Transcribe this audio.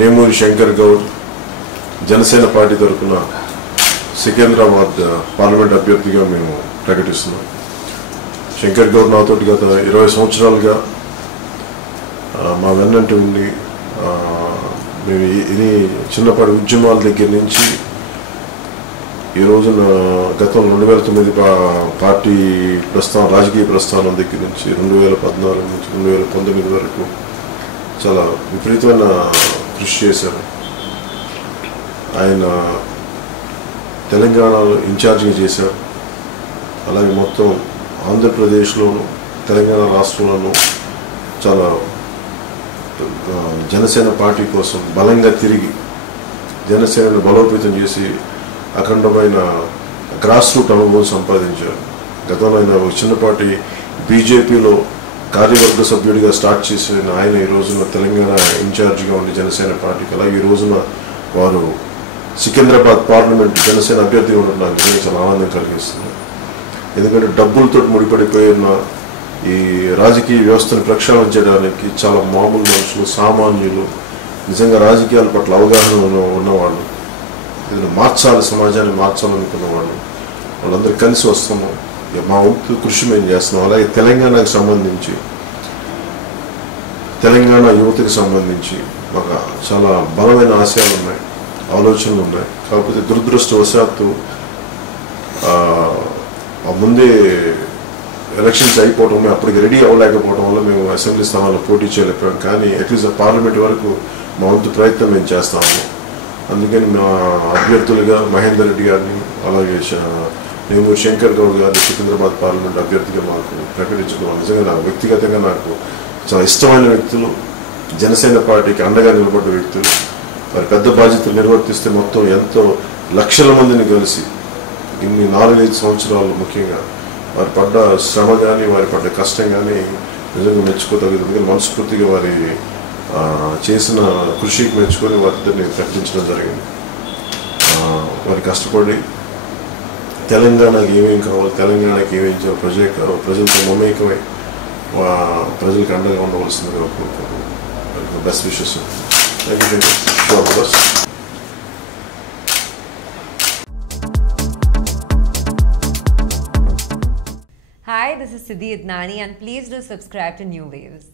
Nemuri Shankar Goud Janasena party తరఫున Secunderabad parliament అభ్యర్థిగా మేము ప్రకటిస్తున్నాం. శంకర్ గౌడ్ నాతో గత 20 సంవత్సరాలుగా మా వెన్నంటి ఉండి మేము ఇది చిన్నపాటి ఉద్యమాల దగ్గర నుంచి ఈ రోజున గతంలో 2009 పార్టీ ప్రస్థానం రాజకీయ ప్రస్థానం దగ్గర నుంచి 2014 నుంచి 2019 వరకు చాలా విపరీతమైన కృషి చేశారు. ఆయన తెలంగాణలో ఇన్ఛార్జిగా చేశారు. అలాగే మొత్తం ఆంధ్రప్రదేశ్లోను తెలంగాణ రాష్ట్రంలోనూ చాలా జనసేన పార్టీ కోసం బలంగా తిరిగి జనసేనను బలోపేతం చేసి అఖండమైన గ్రాస్ రూట్ అనుభవం సంపాదించారు. గతంలో ఆయన ఒక చిన్నపాటి బీజేపీలో కార్యవర్గ సభ్యుడిగా స్టార్ట్ చేసిన ఆయన ఈ రోజున తెలంగాణ ఇన్ఛార్జిగా ఉండి జనసేన పార్టీకి, అలాగే ఈ రోజున వారు సికింద్రాబాద్ పార్లమెంట్ జనసేన అభ్యర్థిగా ఉండడం నాకు నిజంగా చాలా ఆనందం కలిగిస్తుంది. ఎందుకంటే డబ్బులతో ముడిపడిపోయిన ఈ రాజకీయ వ్యవస్థను ప్రక్షాళన చేయడానికి చాలా మామూలు మనుషులు, సామాన్యులు, నిజంగా రాజకీయాల పట్ల అవగాహన ఉన్నవాళ్ళు, ఏదైనా మార్చాలి, సమాజాన్ని మార్చాలనుకున్న వాళ్ళందరూ కలిసి వస్తున్నాం. మా వంతు కృషి మేము చేస్తున్నాం. అలాగే తెలంగాణకు సంబంధించి తెలంగాణ యువతకు సంబంధించి మాకు చాలా బలమైన ఆశయాలు ఉన్నాయి, ఆలోచనలు ఉన్నాయి. కాకపోతే దురదృష్టవశాత్తు ముందే ఎలక్షన్స్ అయిపోవడం, అప్పటికి రెడీ అవ్వలేకపోవడం వల్ల మేము అసెంబ్లీ స్థానాల్లో పోటీ చేయలేకపోయాం. కానీ అట్లీస్ట్ పార్లమెంట్ వరకు మా వంతు ప్రయత్నం మేము చేస్తాము. అందుకని మా అభ్యర్థులుగా మహేందర్ రెడ్డి గారిని, అలాగే నేమూరి శంకర్ గౌడ్ గారిని సికింద్రాబాద్ పార్లమెంట్ అభ్యర్థిగా మాకు ప్రకటించడం నిజంగా నాకు వ్యక్తిగతంగా నాకు చాలా ఇష్టమైన వ్యక్తులు, జనసేన పార్టీకి అండగా నిలబడ్డ వ్యక్తులు. వారి పెద్ద బాధ్యతలు నిర్వర్తిస్తే మొత్తం ఎంతో లక్షల మందిని కలిసి ఇన్ని 4-5 సంవత్సరాలు ముఖ్యంగా వారి పడ్డ శ్రమ కానీ వారి పడ్డ కష్టం కానీ నిజంగా మెచ్చుకోదగ్గదు. మనస్ఫూర్తిగా వారి చేసిన కృషికి మెచ్చుకొని వారిద్దరిని ప్రకటించడం జరిగింది. వారి కష్టపడి తెలంగాణకి ఏమేమి కావాలి, తెలంగాణకి ఏమేం చేయాలి, ప్రజలతో మమేకమై ప్రజలకు అండగా ఉండవలసిందిగా కోరుకుంటున్నాను. Best wishes. Thank you. Hi, this is Siddhi Idnani and please do subscribe to New Waves.